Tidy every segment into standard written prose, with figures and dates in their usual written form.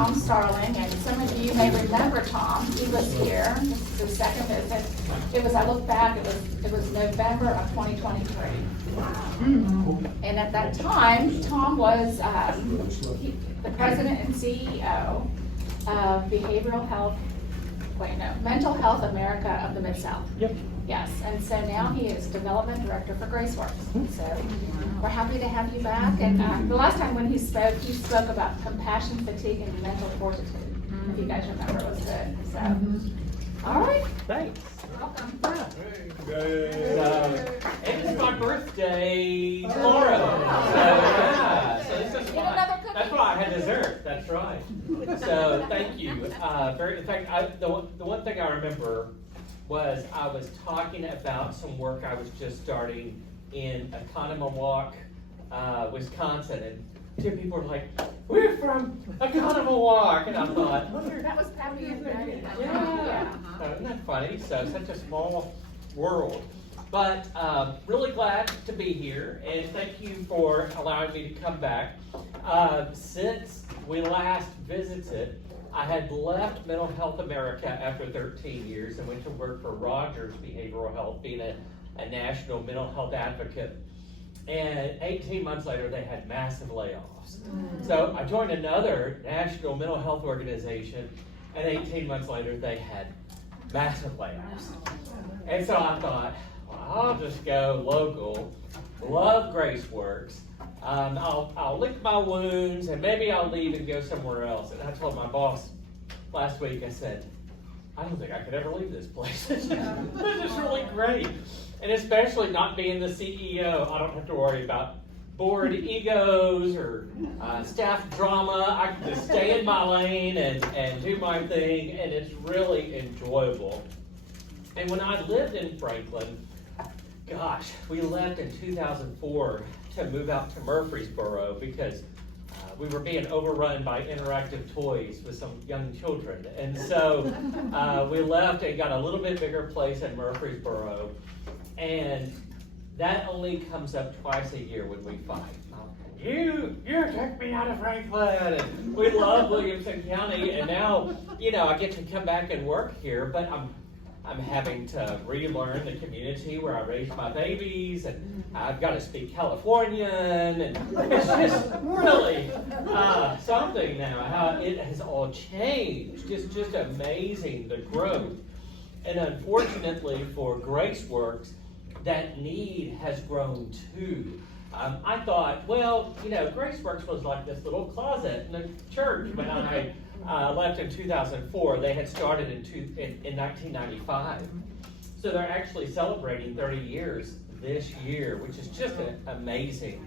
Tom Starling, and some of you may remember Tom. He was here. This is his second visit. I look back, it was November of 2023. And at that time, Tom was the president and CEO of Mental Health America of the Mid-South. Yep. Yes, and so now he is development director for GraceWorks. So we're happy to have you back. And the last time when he spoke about compassion, fatigue, and mental fortitude. If you guys remember, it was good. So, all right. Thanks. Welcome. And it's my birthday tomorrow. So this is why, that's why I had dessert. That's right. So thank you. In fact, the one thing I remember was I was talking about some work I was just starting in Economawalk, Wisconsin, and two people were like, "We're from Economawalk," and I thought, that was Patty and Patty. yeah. Isn't that funny? So such a small world. But really glad to be here, and thank you for allowing me to come back. Since we last visited, I had left Mental Health America after 13 years and went to work for Rogers Behavioral Health, being a national mental health advocate. And 18 months later, they had massive layoffs. So I joined another national mental health organization, and 18 months later, they had massive layoffs. And so I thought, well, I'll just go local, love GraceWorks. I'll lick my wounds, and maybe I'll leave and go somewhere else. And I told my boss last week, I said, I don't think I could ever leave this place. This is really great. And especially not being the CEO, I don't have to worry about bored egos or staff drama. I can just stay in my lane and do my thing, and it's really enjoyable. And when I lived in Franklin, gosh, we left in 2004 to move out to Murfreesboro because we were being overrun by interactive toys with some young children. And so we left and got a little bit bigger place in Murfreesboro. And that only comes up twice a year when we fight. You took me out of Franklin. And we love Williamson County. And now, I get to come back and work here, but I'm having to relearn the community where I raised my babies, and I've got to speak Californian, and it's just really something now, how it has all changed. It's just amazing, the growth. And unfortunately for GraceWorks, that need has grown too. I thought, well, GraceWorks was like this little closet in a church when I left in 2004. They had started in 1995. So they're actually celebrating 30 years this year, which is just amazing.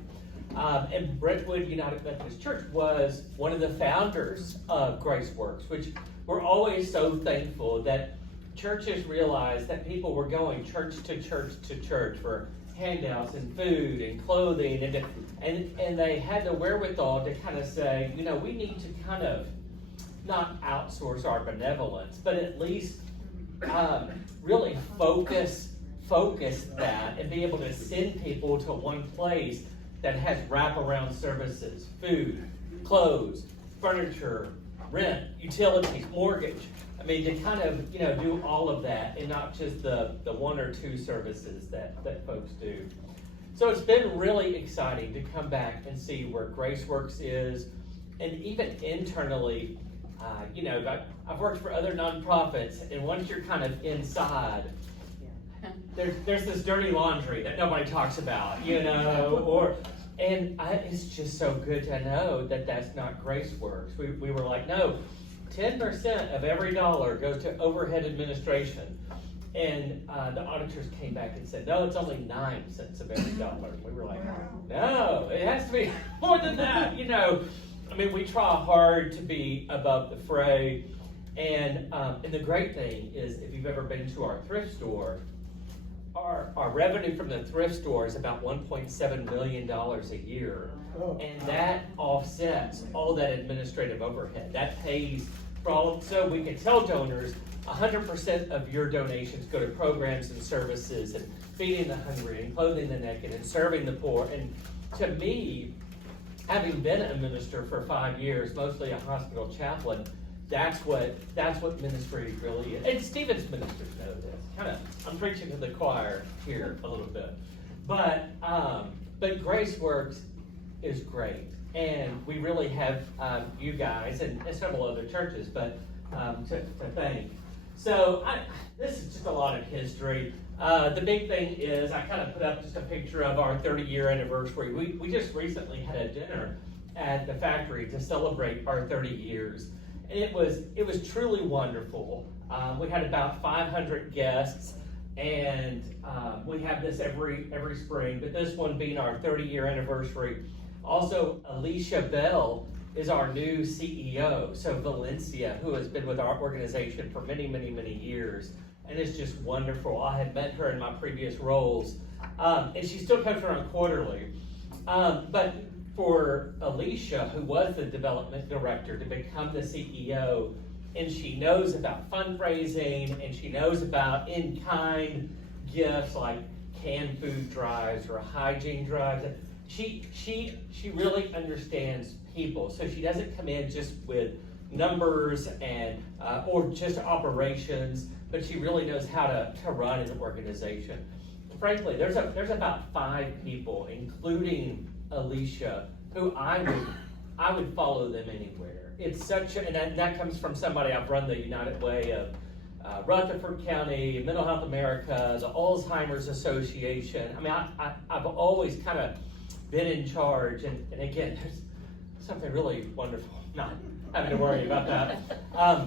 And Brentwood United Methodist Church was one of the founders of GraceWorks, which we're always so thankful that churches realized that people were going church to church for handouts and food and clothing, and they had the wherewithal to kind of say, we need to kind of not outsource our benevolence, but at least really focus that and be able to send people to one place that has wraparound services, food, clothes, furniture, rent, utilities, mortgage. I mean, to kind of, do all of that and not just the one or two services that folks do. So it's been really exciting to come back and see where GraceWorks is, and even internally, I've worked for other nonprofits, and once you're kind of inside, there's this dirty laundry that nobody talks about, it's just so good to know that that's not GraceWorks. We were like, no, 10% of every dollar goes to overhead administration. And the auditors came back and said, no, it's only 9 cents of every dollar. We were like, no, it has to be more than that, we try hard to be above the fray. And the great thing is, if you've ever been to our thrift store, our revenue from the thrift store is about $1.7 million a year. And that offsets all that administrative overhead. That pays for all, so we can tell donors 100% of your donations go to programs and services and feeding the hungry and clothing the naked and serving the poor. And to me, having been a minister for 5 years, mostly a hospital chaplain, that's what ministry really is. And Stephen's ministers know this. I'm preaching to the choir here a little bit. But GraceWorks is great. And we really have you guys and several other churches, but to thank. So this is just a lot of history. The big thing is I kind of put up just a picture of our 30-year anniversary. We just recently had a dinner at the factory to celebrate our 30 years. And it was truly wonderful. We had about 500 guests, and we have this every spring, but this one being our 30-year anniversary. Also, Alicia Bell is our new CEO, so Valencia, who has been with our organization for many, many, many years, and it's just wonderful. I had met her in my previous roles, and she still comes around quarterly. But for Alicia, who was the development director, to become the CEO, and she knows about fundraising, and she knows about in-kind gifts like canned food drives or hygiene drives. She really understands people, so she doesn't come in just with numbers and or just operations, but she really knows how to run an organization. Frankly, there's about 5 people, including Alicia, who I would follow them anywhere. It's such a, and that comes from somebody. I've run the United Way of Rutherford County, Mental Health America, the Alzheimer's Association. I mean, I've always kind of been in charge, and again, there's something really wonderful, not having to worry about that.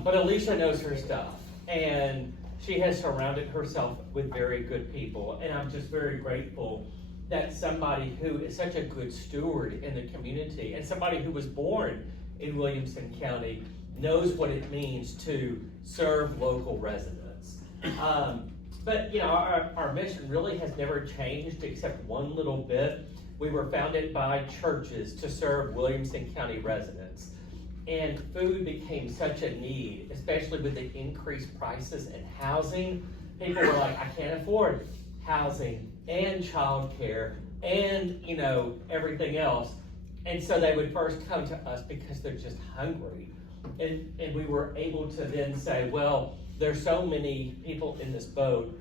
But Alicia knows her stuff, and she has surrounded herself with very good people, and I'm just very grateful that somebody who is such a good steward in the community, and somebody who was born in Williamson County, knows what it means to serve local residents. But you know, our mission really has never changed except one little bit. We were founded by churches to serve Williamson County residents. And food became such a need, especially with the increased prices in housing. People were like, I can't afford housing and childcare and, you know, everything else. And so they would first come to us because they're just hungry. And we were able to then say, well, there's so many people in this boat.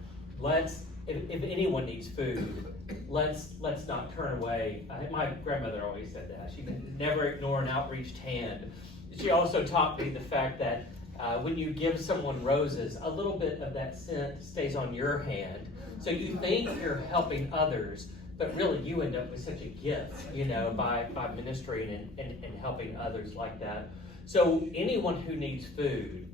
If anyone needs food, let's not turn away. My grandmother always said that. She could never ignore an outreached hand. She also taught me the fact that when you give someone roses, a little bit of that scent stays on your hand. So you think you're helping others, but really you end up with such a gift, you know, by ministering and helping others like that. So anyone who needs food,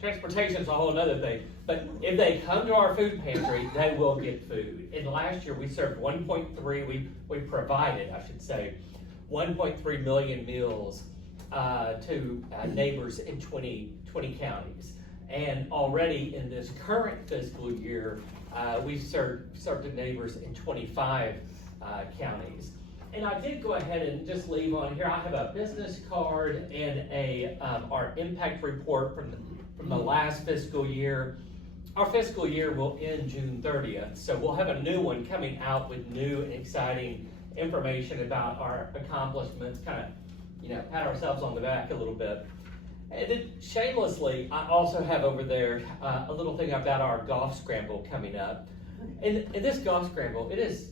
transportation is a whole other thing, but if they come to our food pantry, they will get food. And last year we served we provided, I should say, 1.3 million meals to neighbors in 20 counties. And already in this current fiscal year, we've served to neighbors in 25 counties. And I did go ahead and just leave on here. I have a business card and our impact report from the last fiscal year. Our fiscal year will end June 30th, so we'll have a new one coming out with new and exciting information about our accomplishments, kind of, you know, pat ourselves on the back a little bit. And then shamelessly, I also have over there a little thing about our golf scramble coming up. And this golf scramble, it is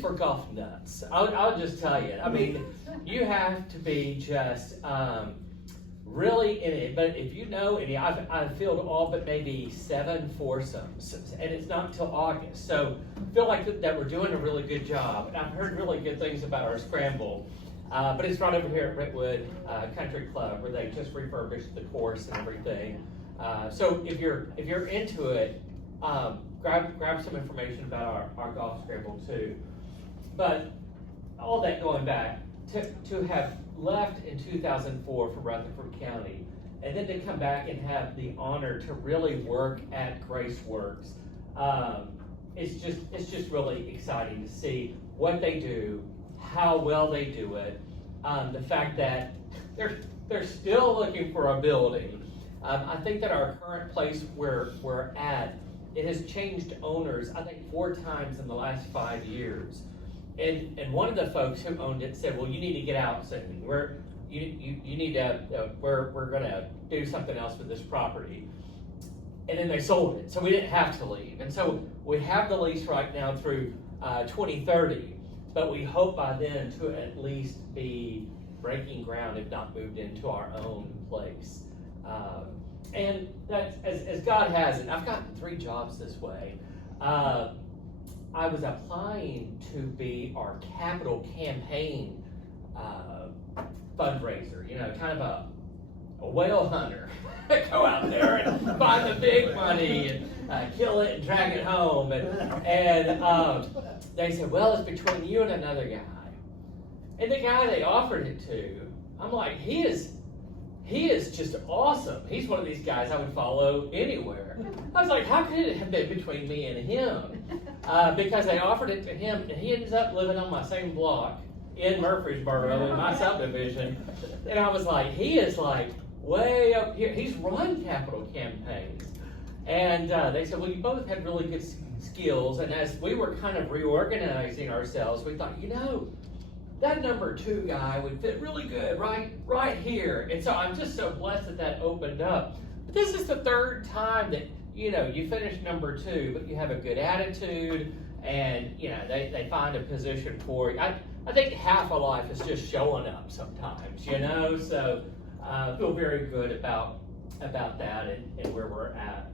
for golf nuts. I'll just tell you. I mean, you have to be just really in it. But if you know any, I've filled all but maybe 7 foursomes, and it's not until August. So I feel like that we're doing a really good job. And I've heard really good things about our scramble. But it's right over here at Brentwood Country Club, where they just refurbished the course and everything. So if you're into it, grab some information about our golf scramble too. But all that going back, to have left in 2004 for Rutherford County, and then to come back and have the honor to really work at GraceWorks, it's just really exciting to see what they do, how well they do it, the fact that they're still looking for a building. I think that our current place where we're at, it has changed owners, I think 4 times in the last 5 years. And one of the folks who owned it said, well, you need to get out soon. You need to, we're gonna do something else with this property. And then they sold it, so we didn't have to leave. And so we have the lease right now through 2030, but we hope by then to at least be breaking ground, if not moved into our own place. And that's, as God has it, I've gotten 3 jobs this way. I was applying to be our capital campaign fundraiser, you know, kind of a whale hunter. Go out there and find the big money and kill it and drag it home. And they said, well, it's between you and another guy. And the guy they offered it to, I'm like, he is just awesome. He's one of these guys I would follow anywhere. I was like, how could it have been between me and him? Because they offered it to him, and he ends up living on my same block in Murfreesboro in my subdivision. And I was like, he is like way up here. He's run capital campaigns. And they said, well, you both have really good skills. And as we were kind of reorganizing ourselves, we thought, you know, that number 2 guy would fit really good right here. And so I'm just so blessed that opened up. But this is the 3rd time that, you know, you finish number 2, but you have a good attitude, and, you know, they find a position for you. I think half of life is just showing up sometimes, you know, so I feel very good about that and where we're at.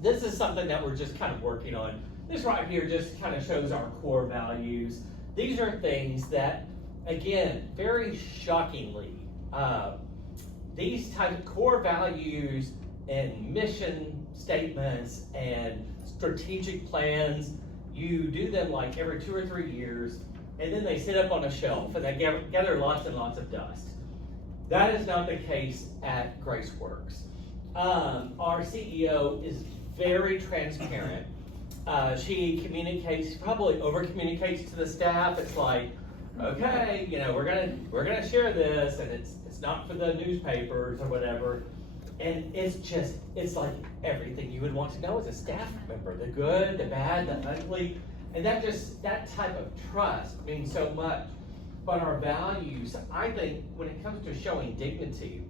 This is something that we're just kind of working on. This right here just kind of shows our core values. These are things that, again, very shockingly, these type of core values and mission statements and strategic plans, you do them like every 2 or 3 years, and then they sit up on a shelf and they gather lots and lots of dust. That is not the case at GraceWorks. Our CEO is very transparent. She communicates, probably over communicates to the staff. It's like, okay, you know, we're gonna share this, and it's not for the newspapers or whatever. And it's like everything you would want to know as a staff member, the good, the bad, the ugly. And that type of trust means so much. But our values, I think when it comes to showing dignity,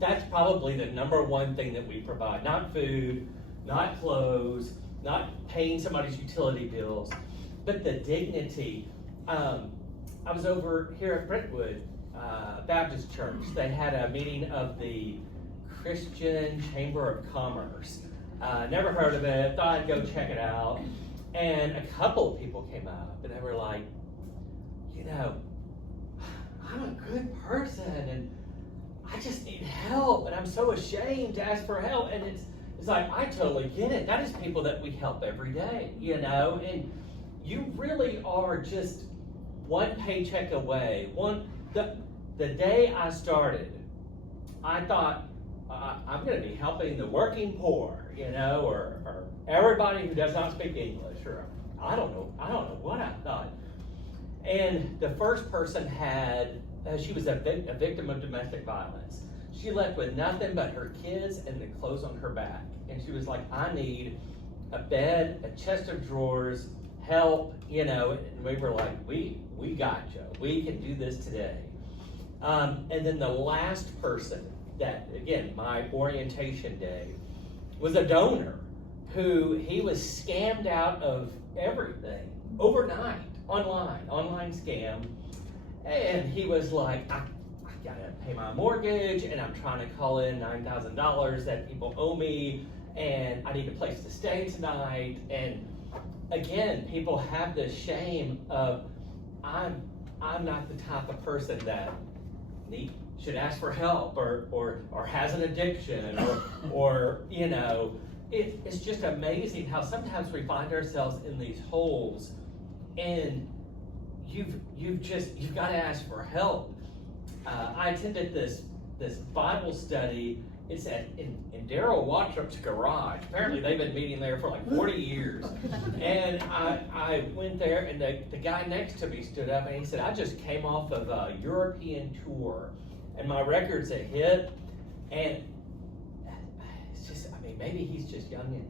that's probably the number 1 thing that we provide. Not food, not clothes, not paying somebody's utility bills, but the dignity. I was over here at Brentwood Baptist Church. They had a meeting of the Christian Chamber of Commerce. Never heard of it, thought I'd go check it out. And a couple of people came up and they were like, you know, I'm a good person and I just need help and I'm so ashamed to ask for help. And it's like, I totally get it. That is people that we help every day, you know, and you really are just one paycheck away. The day I started, I thought, I'm going to be helping the working poor, you know, or everybody who does not speak English, or I don't know what I thought. And the first person she was a victim of domestic violence. She left with nothing but her kids and the clothes on her back. And she was like, I need a bed, a chest of drawers, help, you know. And we were like, we got you. We can do this today. And then the last person that, again, my orientation day, was a donor who he was scammed out of everything overnight, online scam. And he was like, I gotta pay my mortgage, and I'm trying to call in $9,000 that people owe me, and I need a place to stay tonight. And again, people have this shame of, I'm not the type of person that should ask for help or has an addiction or you know, it's just amazing how sometimes we find ourselves in these holes, and you've got to ask for help. I attended this Bible study. It's in Daryl Watrop's garage. Apparently they've been meeting there for like 40 years. And I went there, and the guy next to me stood up and he said, I just came off of a European tour and my record's a hit. And it's just, I mean, maybe he's just young and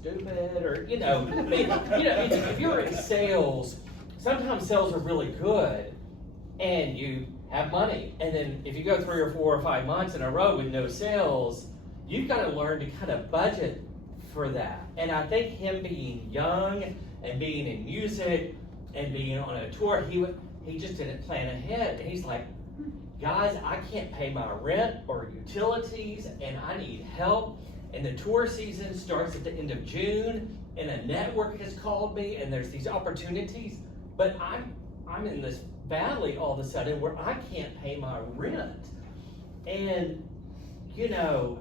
stupid, or, I mean, if you're in sales, sometimes sales are really good, and you have money, and then if you go 3 or 4 or 5 months in a row with no sales, you've got to learn to kind of budget for that. And I think him being young and being in music and being on a tour, he just didn't plan ahead. And he's like, guys, I can't pay my rent or utilities, and I need help. And the tour season starts at the end of June, and a network has called me, and there's these opportunities, but I'm in this valley all of a sudden where I can't pay my rent. And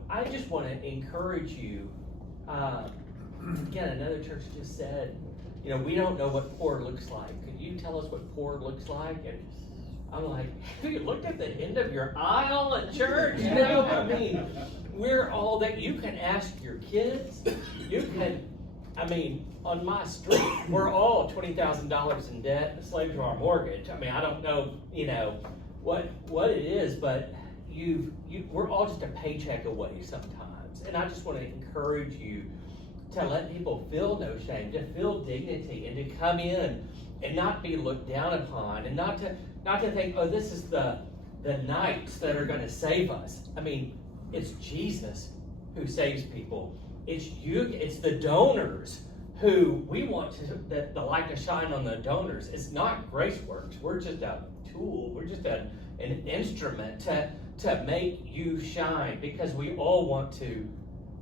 I just want to encourage you. Again, another church just said, we don't know what poor looks like. Could you tell us what poor looks like? And I'm like, have you looked at the end of your aisle at church? I mean, we're all that. You can ask your kids. You can, on my street, we're all $20,000 in debt, a slave to our mortgage. I don't know, what it is, but we're all just a paycheck away sometimes. And I just want to encourage you to let people feel no shame, to feel dignity, and to come in and not be looked down upon, and not to think, oh, this is the knights that are going to save us. It's Jesus who saves people. It's the donors who we want the light to shine on the donors. It's not GraceWorks. We're just a tool. We're just an instrument to make you shine, because we all want to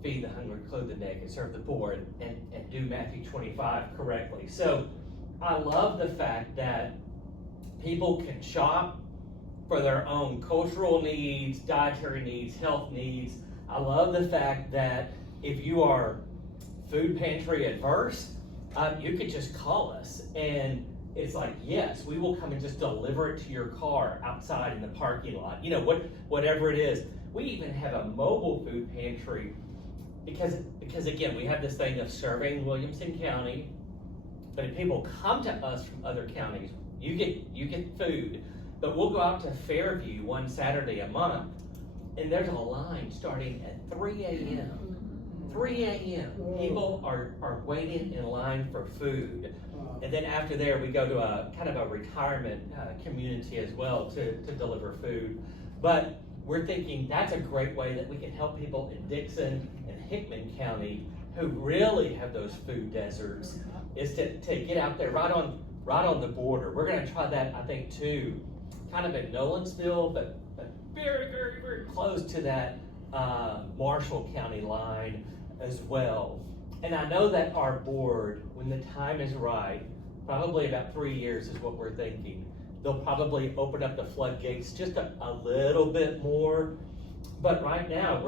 feed the hungry, clothe the naked, serve the poor, and do Matthew 25 correctly. So I love the fact that people can shop for their own cultural needs, dietary needs, health needs. I love the fact that if you are food pantry adverse, you could just call us, and it's like, yes, we will come and just deliver it to your car outside in the parking lot. Whatever it is. We even have a mobile food pantry because again, we have this thing of serving Williamson County, but if people come to us from other counties, you get food. But we'll go out to Fairview one Saturday a month, and there's a line starting at 3 a.m. 3 a.m. People are waiting in line for food. And then after there, we go to a kind of a retirement community as well to deliver food. But we're thinking that's a great way that we can help people in Dixon and Hickman County who really have those food deserts, is to get out there right on the border. We're going to try that, I think, too, kind of in Nolensville, but very, very, very close to that Marshall County line as well. And I know that our board, when the time is right, probably about 3 years is what we're thinking, they'll probably open up the floodgates just a little bit more. But right now,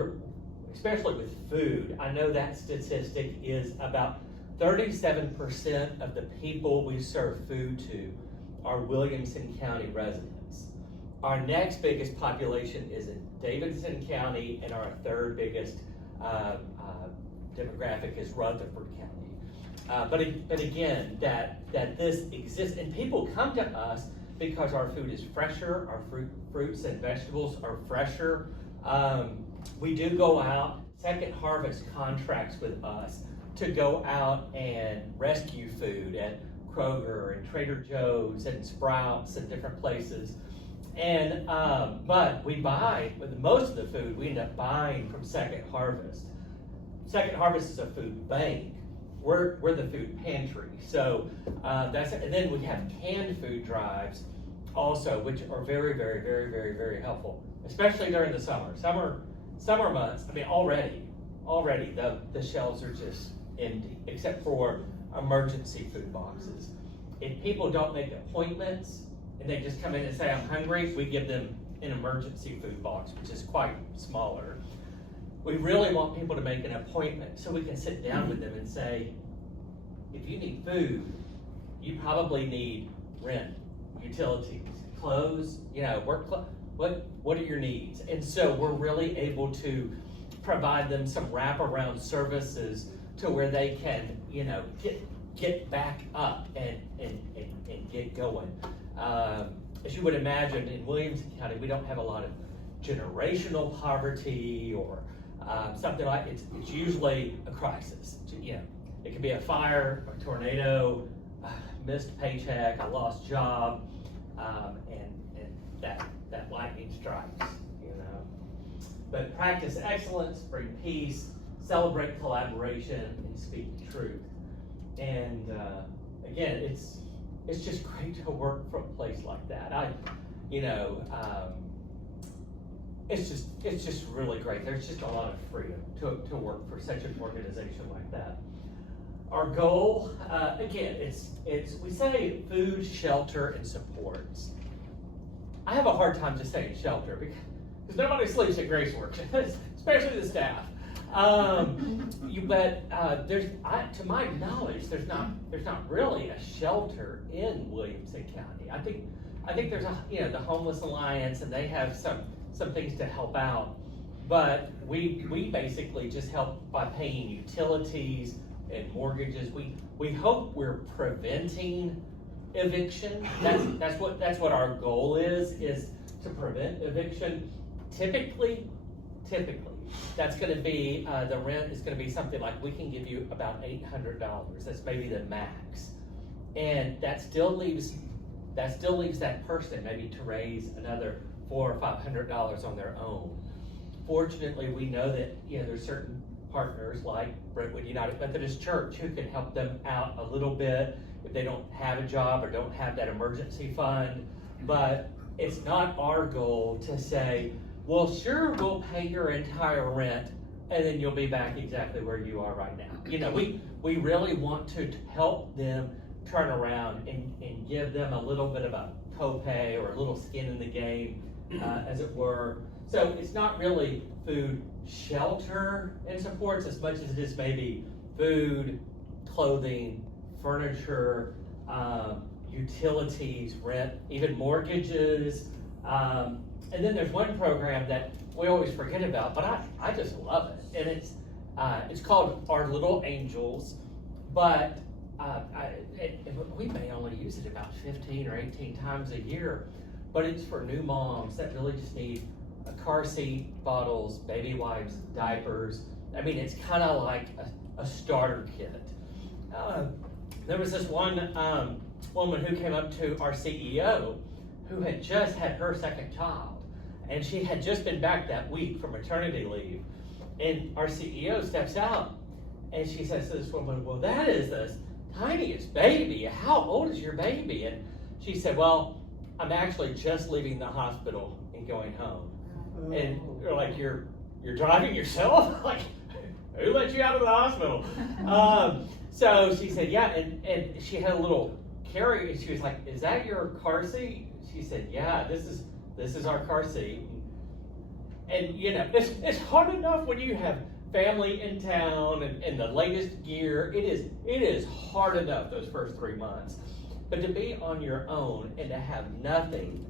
especially with food, I know that statistic is about 37% of the people we serve food to are Williamson County residents. Our next biggest population is in Davidson County, and our third biggest demographic is Rutherford County. But again, that this exists, and people come to us because our food is fresher, our fruits and vegetables are fresher. We do go out, Second Harvest contracts with us to go out and rescue food at Kroger and Trader Joe's and Sprouts and different places. And but we buy, with most of the food, we end up buying from Second Harvest. Second Harvest is a food bank. We're the food pantry. So that's it. And then we have canned food drives also, which are very, very, very, very, very helpful, especially during the summer. Summer months, already the shelves are just empty, except for emergency food boxes. If people don't make appointments and they just come in and say, I'm hungry, we give them an emergency food box, which is quite smaller. We really want people to make an appointment so we can sit down with them and say, if you need food, you probably need rent, utilities, clothes, what are your needs? And so we're really able to provide them some wraparound services to where they can, get back up and get going. As you would imagine, in Williamson County, we don't have a lot of generational poverty or something like it's usually a crisis. It could be a fire, a tornado, missed paycheck, a lost job, and that lightning strikes, you know. But practice excellence, bring peace, celebrate collaboration, and speak truth. And again, it's just great to work from a place like that. It's just really great. There's just a lot of freedom to work for such an organization like that. Our goal, again, it's we say food, shelter, and supports. I have a hard time just saying shelter because nobody sleeps at GraceWorks, especially the staff. To my knowledge, there's not really a shelter in Williamson County. I think there's the Homeless Alliance, and they have some things to help out, but we basically just help by paying utilities and mortgages. We hope we're preventing eviction. That's what our goal is to prevent eviction. Typically, that's going to be the rent is going to be something like we can give you about $800. That's maybe the max, and that still leaves that person maybe to raise another $400 or $500 on their own. Fortunately, we know that there's certain partners like Brentwood United Methodist Church who can help them out a little bit if they don't have a job or don't have that emergency fund. But it's not our goal to say, well, sure, we'll pay your entire rent and then you'll be back exactly where you are right now. We really want to help them turn around and give them a little bit of a copay or a little skin in the game, as it were. So it's not really food, shelter, and supports as much as it is maybe food, clothing, furniture, utilities, rent, even mortgages. And then there's one program that we always forget about, but I just love it. And it's called Our Little Angels, but we may only use it about 15 or 18 times a year, but it's for new moms that really just need a car seat, bottles, baby wipes, diapers. I mean, it's kind of like a starter kit. There was this one woman who came up to our CEO who had just had her second child, and she had just been back that week from maternity leave. And our CEO steps out, and she says to this woman, well, that is the tiniest baby. How old is your baby? And she said, well, I'm actually just leaving the hospital and going home. And they're like, you're driving yourself? Like, who let you out of the hospital? So she said, yeah, and she had a little carry, and she was like, is that your car seat? She said, yeah, this is our car seat. And it's hard enough when you have family in town and the latest gear. It is hard enough those first 3 months. But to be on your own and to have nothing,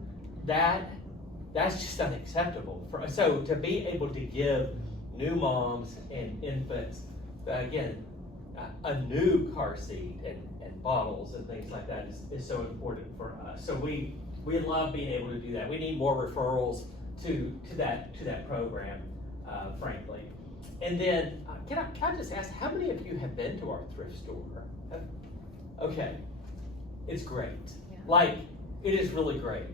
that's just unacceptable. So to be able to give new moms and infants, again, a new car seat and bottles and things like that is so important for us. So we love being able to do that. We need more referrals to that program, frankly. And then, can I just ask, how many of you have been to our thrift store? Okay, it's great. Yeah. Like, it is really great.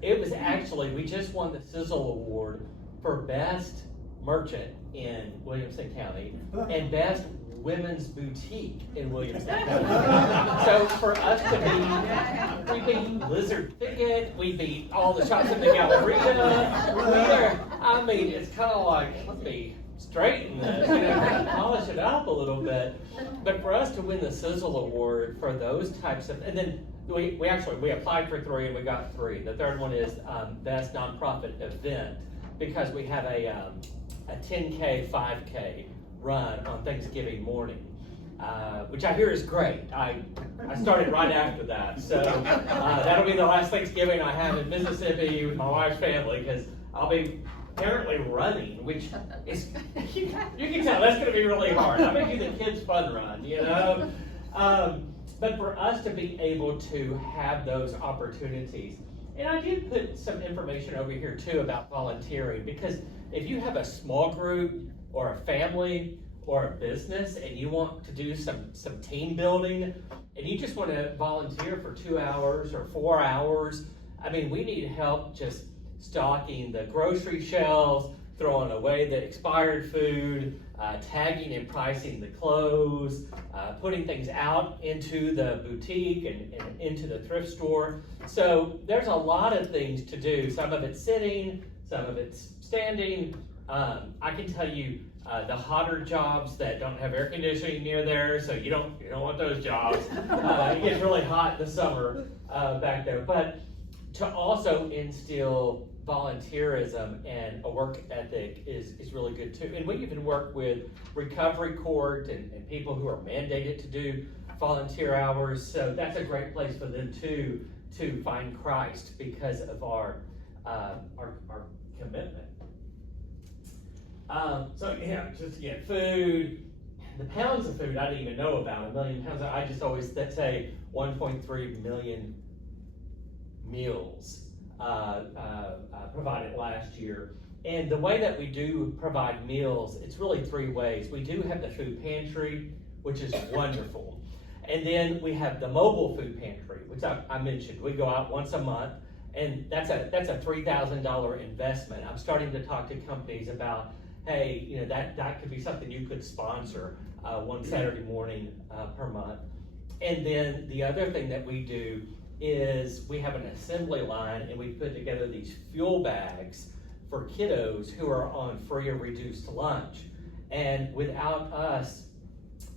It was actually, we just won the Sizzler Award for Best Merchant in Williamson County and Best Women's Boutique in Williamson County. So for us to we beat Lizard Thicket, we beat all the shops in the Galleria. It's kind of like, let me straighten this, polish it up a little bit. But for us to win the Sizzle Award for those types of, and then we applied for 3 and we got 3. The third one is Best Nonprofit Event, because we have a 10K, 5K run on Thanksgiving morning, which I hear is great. I started right after that, so that'll be the last Thanksgiving I have in Mississippi with my wife's family, because I'll be apparently running, which is you can tell that's going to be really hard. I'm going to do the kids' fun run, But for us to be able to have those opportunities, and I did put some information over here too about volunteering, because if you have a small group or a family or a business and you want to do some team building and you just want to volunteer for 2 hours or 4 hours, I mean, we need help just stocking the grocery shelves, throwing away the expired food, tagging and pricing the clothes, putting things out into the boutique and into the thrift store. So there's a lot of things to do. Some of it's sitting, some of it's standing. I can tell you the hotter jobs that don't have air conditioning near there, so you don't want those jobs. It gets really hot in the summer back there. But to also instill volunteerism and a work ethic is really good too. And we even work with recovery court and people who are mandated to do volunteer hours. So that's a great place for them too to find Christ because of our commitment. So yeah, just to get food. The pounds of food I didn't even know about, 1 million pounds. I just always say 1.3 million meals provided last year. And the way that we do provide meals, it's really 3 ways. We do have the food pantry, which is wonderful. And then we have the mobile food pantry, which I mentioned. We go out once a month, and that's a $3,000 investment. I'm starting to talk to companies about, hey, that could be something you could sponsor one Saturday morning per month. And then the other thing that we do is we have an assembly line and we put together these F.U.E.L bags for kiddos who are on free or reduced lunch. And without us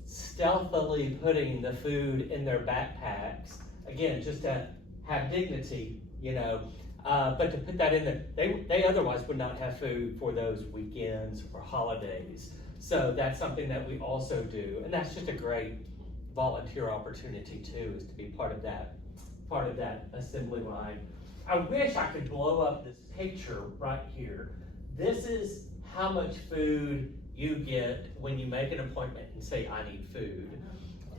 stealthily putting the food in their backpacks, again, just to have dignity, but to put that in there, they otherwise would not have food for those weekends or holidays. So that's something that we also do. And that's just a great volunteer opportunity too, is to be part of that assembly line. I wish I could blow up this picture right here. This is how much food you get when you make an appointment and say, I need food.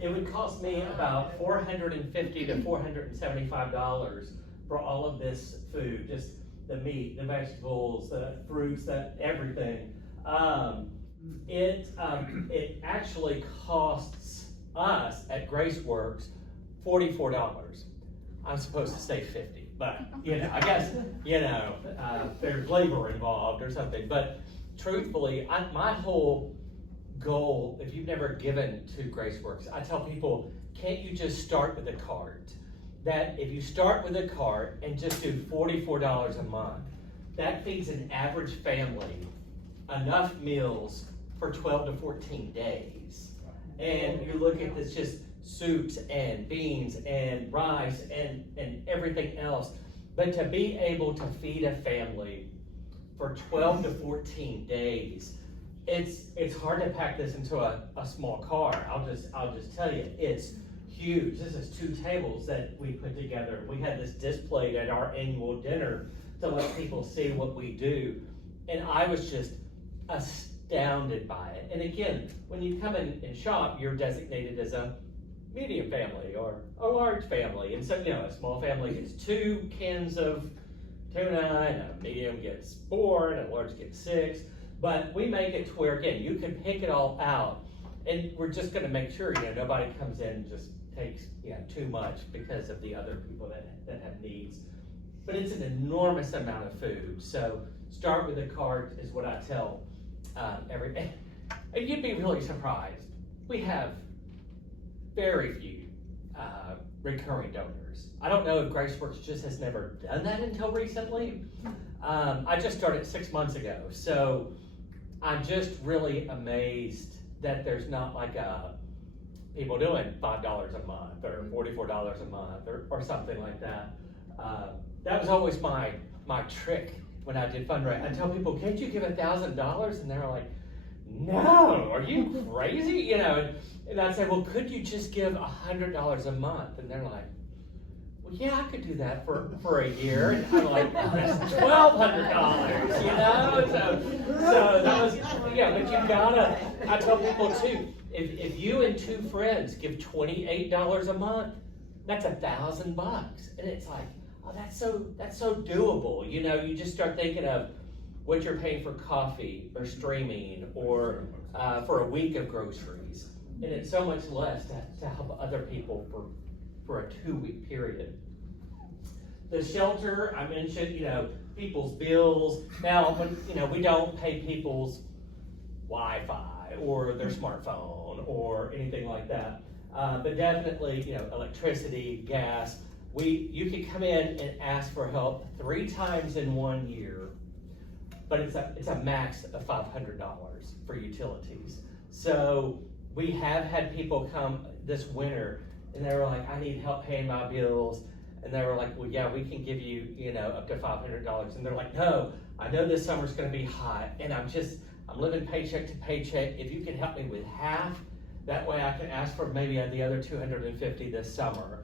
It would cost me about $450 to $475 for all of this food, just the meat, the vegetables, the fruits, everything. It actually costs us at GraceWorks $44. I'm supposed to say 50, but I guess there's labor involved or something. But truthfully, my whole goal, if you've never given to GraceWorks, I tell people, can't you just start with a cart? That if you start with a cart and just do $44 a month, that feeds an average family enough meals for 12 to 14 days. And you look at this, just soups and beans and rice and everything else. But to be able to feed a family for 12 to 14 days, it's hard to pack this into a small car. I'll just tell you, it's huge. This is 2 tables that we put together. We had this displayed at our annual dinner to let people see what we do. And I was just astounded by it. And again, when you come in and shop, you're designated as a medium family or a large family. And so, a small family gets 2 cans of tuna, and a medium gets 4, and a large gets 6. But we make it to where, again, you can pick it all out. And we're just going to make sure, nobody comes in and just takes, too much because of the other people that have needs. But it's an enormous amount of food. So start with a cart is what I tell every day. And you'd be really surprised. We have very few recurring donors. I don't know if GraceWorks just has never done that until recently. I just started 6 months ago, so I'm just really amazed that there's not like people doing $5 a month or $44 a month or something like that. That was always my trick when I did fundraising. I tell people, can't you give $1,000? And they're like, no, are you crazy? And I'd say, well, could you just give $100 a month? And they're like, well, yeah, I could do that for a year. And I'm like, that's $1,200, So that was, but you gotta, I tell people too, if you and 2 friends give $28 a month, that's $1,000. And it's like, oh, that's so doable. You just start thinking of, what you're paying for coffee or streaming or for a week of groceries. And it's so much less to help other people for a 2-week period. The shelter, I mentioned, people's bills. Now, we don't pay people's Wi-Fi or their smartphone or anything like that. But definitely, electricity, gas. You could come in and ask for help 3 times in 1 year, but it's a max of $500 for utilities. So we have had people come this winter and they were like, I need help paying my bills. And they were like, well, yeah, we can give you, up to $500. And they're like, no, I know this summer's gonna be hot and I'm living paycheck to paycheck. If you can help me with half, that way I can ask for maybe the other $250 this summer.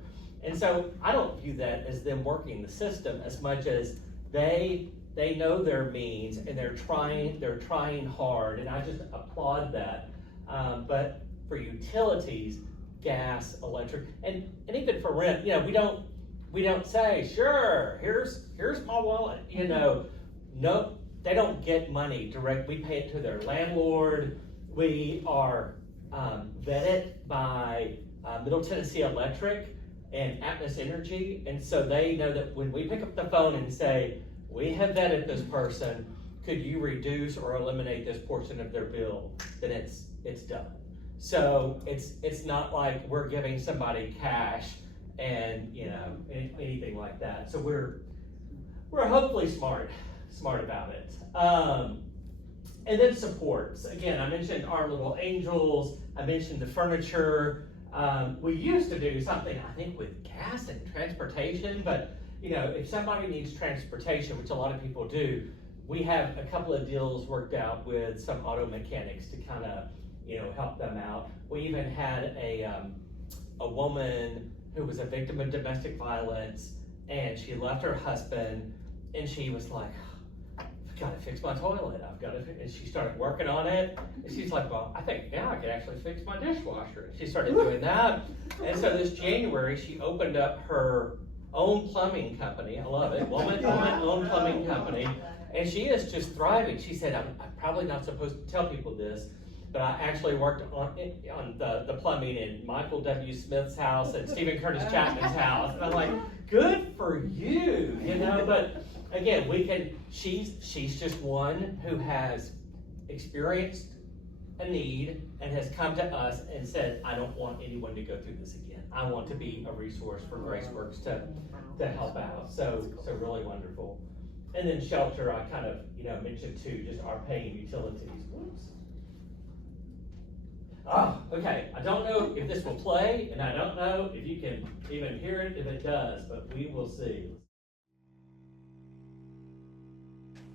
And so I don't view that as them working the system as much as they know their means and they're trying hard, and I just applaud that. But for utilities, gas, electric, and even for rent, we don't say, sure, here's my wallet. No, they don't get money direct. We pay it to their landlord. We are vetted by Middle Tennessee Electric and Atmos Energy, and so they know that when we pick up the phone and say, we have vetted this person, could you reduce or eliminate this portion of their bill, then it's done. So it's not like we're giving somebody cash and anything like that. So we're hopefully smart about it. And then supports. Again, I mentioned our little angels. I mentioned the furniture. We used to do something, I think, with gas and transportation, but if somebody needs transportation, which a lot of people do, we have a couple of deals worked out with some auto mechanics to kind of, help them out. We even had a woman who was a victim of domestic violence, and she left her husband, and she was like, I've got to fix my toilet. And she started working on it. And she's like, well, I think now I could actually fix my dishwasher. And she started doing that. And so this January, she opened up her own plumbing company. I love it. Woman-owned plumbing company. And she is just thriving. She said, I'm probably not supposed to tell people this, but I actually worked on the plumbing in Michael W. Smith's house and Stephen Curtis Chapman's house. And I'm like, good for you, but again, she's just one who has experienced a need and has come to us and said, I don't want anyone to go through this again. I want to be a resource for GraceWorks to help out. So really wonderful. And then shelter, I kind of, mentioned too, just our paying utilities. Whoops. Oh, okay. I don't know if this will play, and I don't know if you can even hear it if it does, but we will see.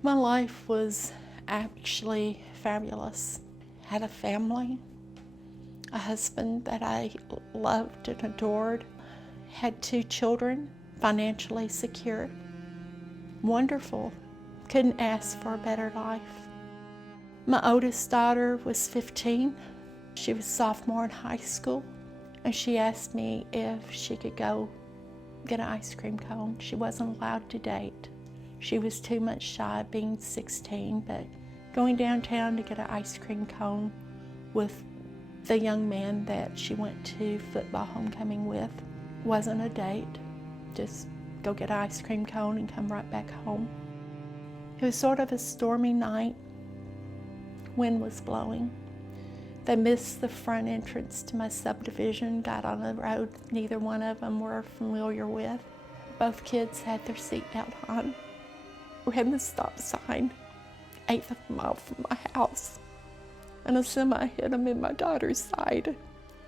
My life was actually fabulous. Had a family, a husband that I loved and adored, had 2 children, financially secure. Wonderful. Couldn't ask for a better life. My oldest daughter was 15. She was a sophomore in high school, and she asked me if she could go get an ice cream cone. She wasn't allowed to date. She was too much shy of being 16, but going downtown to get an ice cream cone with the young man that she went to football homecoming with wasn't a date. Just go get an ice cream cone and come right back home. It was sort of a stormy night. Wind was blowing. They missed the front entrance to my subdivision, got on a road neither one of them were familiar with. Both kids had their seatbelt on. Ran the stop sign, 1/8 of a mile from my house, and a semi hit them in my daughter's side,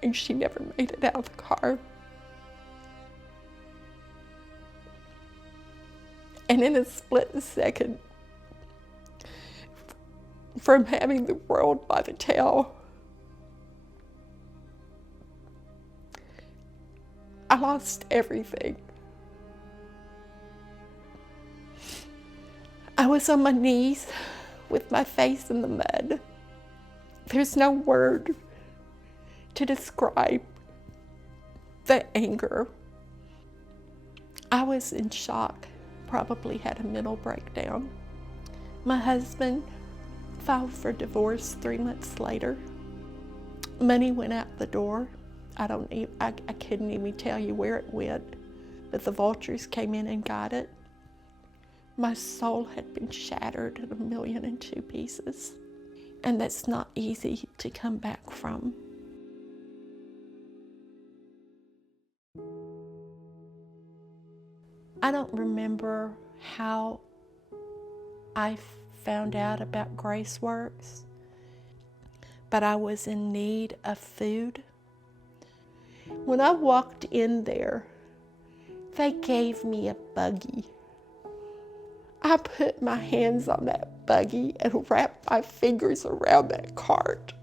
and she never made it out of the car. And in a split second, from having the world by the tail, I lost everything. I was on my knees with my face in the mud. There's no word to describe the anger. I was in shock, probably had a mental breakdown. My husband filed for divorce 3 months later. Money went out the door. I couldn't even tell you where it went, but the vultures came in and got it. My soul had been shattered in 1,000,002 pieces, and that's not easy to come back from. I don't remember how I found out about GraceWorks, but I was in need of food. When I walked in there, they gave me a buggy. I put my hands on that buggy and wrapped my fingers around that cart.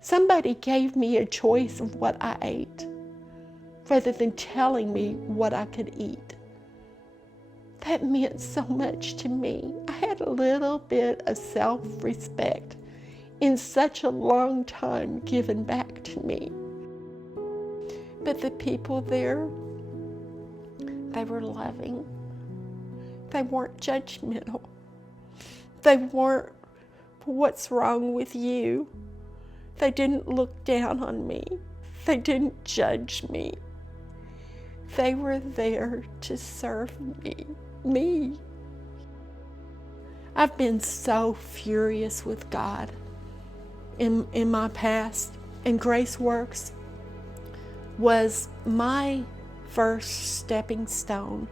Somebody gave me a choice of what I ate, rather than telling me what I could eat. That meant so much to me. I had a little bit of self-respect in such a long time given back to me. But the people there, they were loving. They weren't judgmental. They weren't, what's wrong with you? They didn't look down on me. They didn't judge me. They were there to serve me. I've been so furious with God in my past, and GraceWorks was my first stepping stone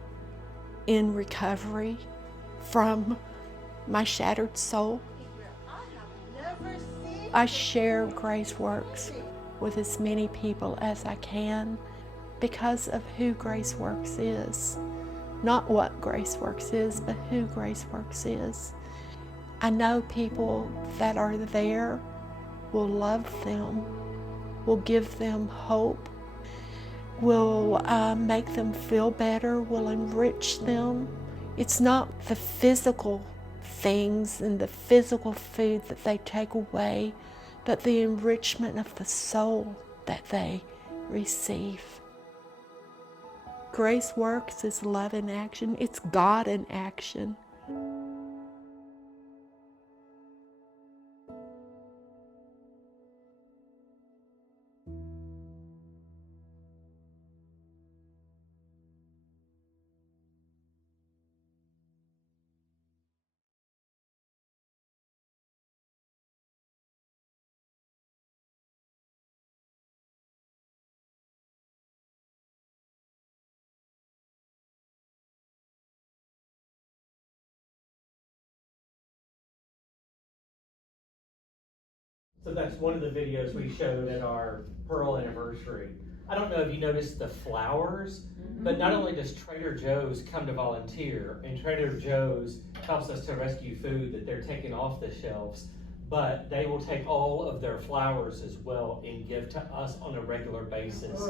in recovery from my shattered soul. I share GraceWorks with as many people as I can because of who GraceWorks is. Not what GraceWorks is, but who GraceWorks is. I know people that are there will love them, will give them hope, will make them feel better, will enrich them. It's not the physical things and the physical food that they take away, but the enrichment of the soul that they receive. GraceWorks is love in action. It's God in action. So that's one of the videos we showed at our Pearl anniversary. I don't know if you noticed the flowers, but not only does Trader Joe's come to volunteer, and Trader Joe's helps us to rescue food that they're taking off the shelves, but they will take all of their flowers as well and give to us on a regular basis,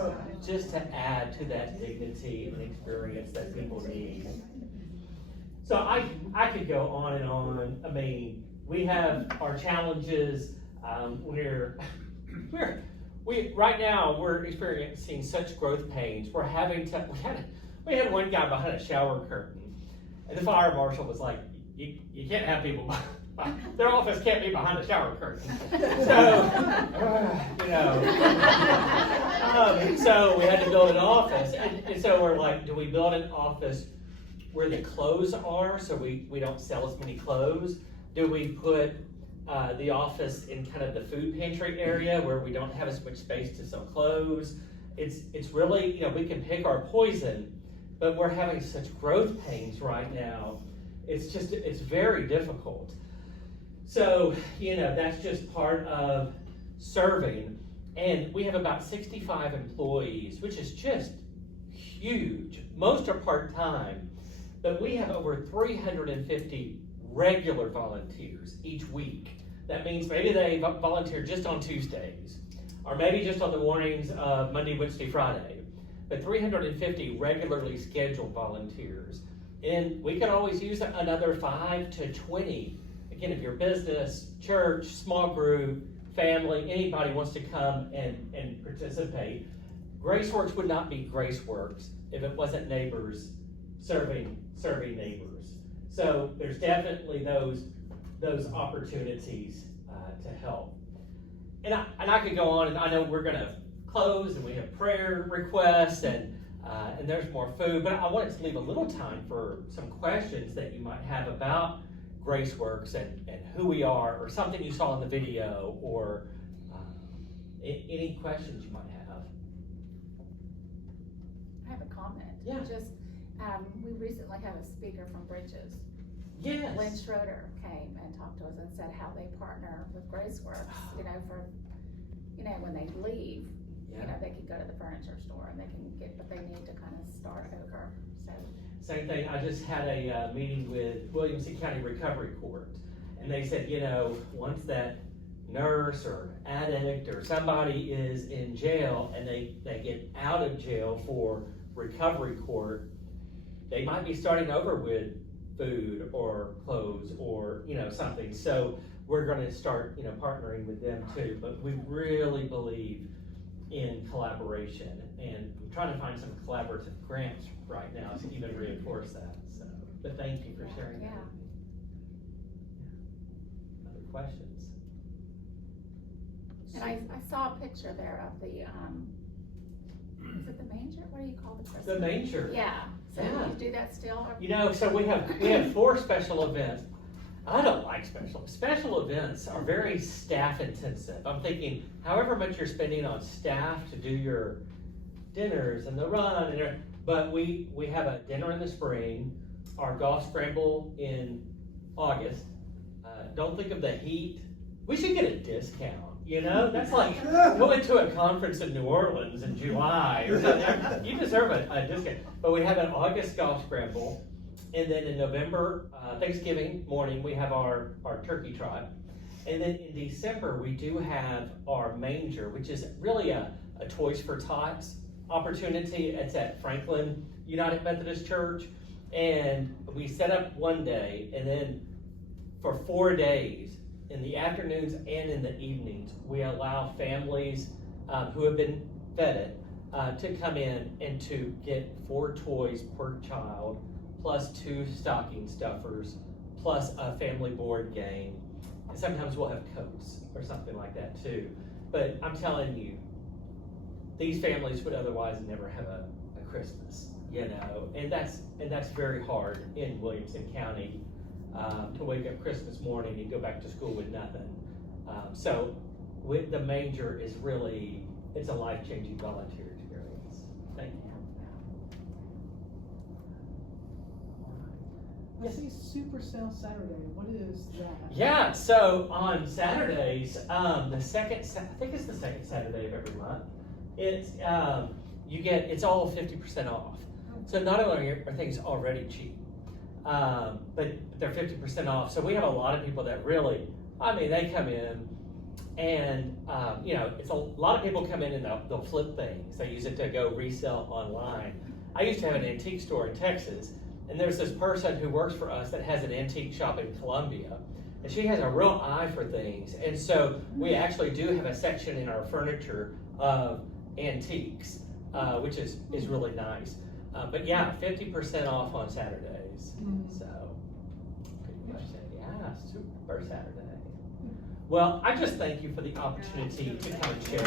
just to add to that dignity and experience that people need. So I could go on and on. I mean, we have our challenges. Right now we're experiencing such growth pains. We had one guy behind a shower curtain, and the fire marshal was like, you can't have people their office can't be behind a shower curtain. So we had to build an office, and so we're like, do we build an office where the clothes are so we don't sell as many clothes? Do we put the office in kind of the food pantry area where we don't have as much space to sell clothes? It's really, we can pick our poison, but we're having such growth pains right now. It's very difficult. So, that's just part of serving. And we have about 65 employees, which is just huge. Most are part-time, but we have over 350 regular volunteers each week. That means maybe they volunteer just on Tuesdays, or maybe just on the mornings of Monday, Wednesday, Friday, but 350 regularly scheduled volunteers. And we could always use another 5 to 20. Again, if your business, church, small group, family, anybody wants to come and participate. GraceWorks would not be GraceWorks if it wasn't neighbors serving neighbors. So there's definitely those opportunities to help. And I could go on, and I know we're going to close, and we have prayer requests, and there's more food, but I wanted to leave a little time for some questions that you might have about GraceWorks and who we are, or something you saw in the video, or any questions you might have. I have a comment. Yeah. Just, we recently had a speaker from Bridges. Yes. Lynn Schroeder came and talked to us and said how they partner with GraceWorks, for, when they leave, they can go to the furniture store and they can get, but they need to kind of start over, so. Same thing, I just had a meeting with Williamson County Recovery Court, and they said, once that nurse or addict or somebody is in jail and they get out of jail for recovery court, they might be starting over with food or clothes or something. So we're going to start partnering with them too. But we really believe in collaboration, and I'm trying to find some collaborative grants right now to even reinforce that. So, but thank you for sharing that with me. Other questions? And I saw a picture there of the, is it the Manger? What do you call the Christmas? The Manger. Yeah, so Yeah. you do that still? So we have 4 special events. I don't like special events are very staff intensive. I'm thinking, however much you're spending on staff to do your dinners and the run, but we have a dinner in the spring, our golf scramble in August. Don't think of the heat. We should get a discount. That's like going to a conference in New Orleans in July or something. You deserve a discount. But we have an August golf scramble, and then in November, Thanksgiving morning, we have our turkey trot. And then in December, we do have our Manger, which is really a Toys for Tots opportunity. It's at Franklin United Methodist Church. And we set up one day, and then for 4 days, in the afternoons and in the evenings, we allow families who have been vetted to come in and to get 4 toys per child, plus 2 stocking stuffers, plus a family board game. And sometimes we'll have coats or something like that too. But I'm telling you, these families would otherwise never have a Christmas, and that's very hard in Williamson County. To wake up Christmas morning and go back to school with nothing. So with the Manger is really, it's a life-changing volunteer experience. Thank you. I see Super Sale Saturday. What is that? Yeah, so on Saturdays, I think it's the second Saturday of every month, it's all 50% off. So not only are things already cheap, but they're 50% off. So we have a lot of people that really, they come in and, it's a lot of people come in and they'll flip things. They use it to go resell online. I used to have an antique store in Texas, and there's this person who works for us that has an antique shop in Columbia, and she has a real eye for things. And so we actually do have a section in our furniture of antiques, which is really nice. But yeah, 50% off on Saturdays. So, pretty much yeah, super Saturday. Well, I just thank you for the opportunity to come and share.